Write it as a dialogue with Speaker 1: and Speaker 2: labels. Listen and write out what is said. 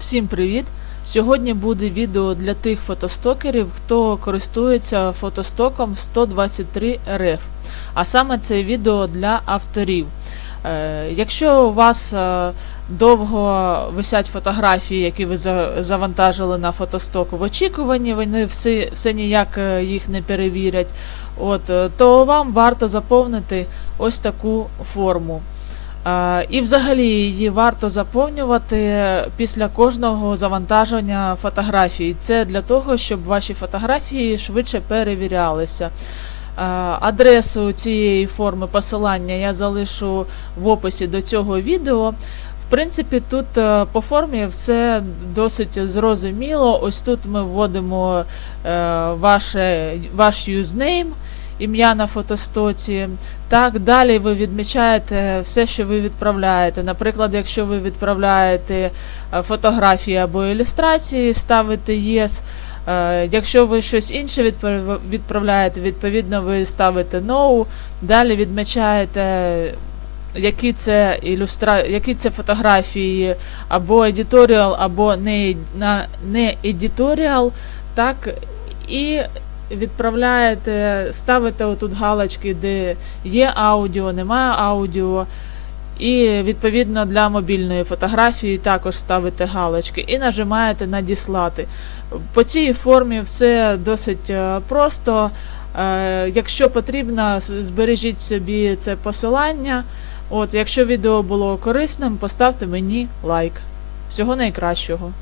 Speaker 1: Всім привіт! Сьогодні буде відео для тих фотостокерів, хто користується фотостоком 123 RF. А саме це відео для авторів. Е, якщо у вас е, довго висять фотографії, які ви за- завантажили на фотосток в очікуванні, вони все, все ніяк е, їх не перевірять, от, то вам варто заповнити ось таку форму. І взагалі її варто заповнювати після кожного завантаження фотографій. Це для того, щоб ваші фотографії швидше перевірялися. Адресу цієї форми посилання я залишу в описі до цього відео. В принципі, тут е, по формі все досить зрозуміло. Ось тут ми вводимо е, ваше, ваш юзнейм, ім'я на фотостоці. Так, далі ви відмічаєте все, що ви відправляєте. Наприклад, якщо ви відправляєте е, фотографії або ілюстрації, ставите Yes. Е, Якщо ви щось інше відправляєте, відповідно ви ставите No. Далі відмічаєте, які це ілюстра... які це фотографії, або editorial, або не, не editorial, так, і відправляєте, ставите отут галочки, де є аудіо, немає аудіо. І відповідно для мобільної фотографії також ставите галочки і нажимаєте надіслати. По цій формі все досить е, просто. Е, Якщо потрібно, збережіть собі це посилання. От, якщо відео було корисним, поставте мені лайк. Всього найкращого.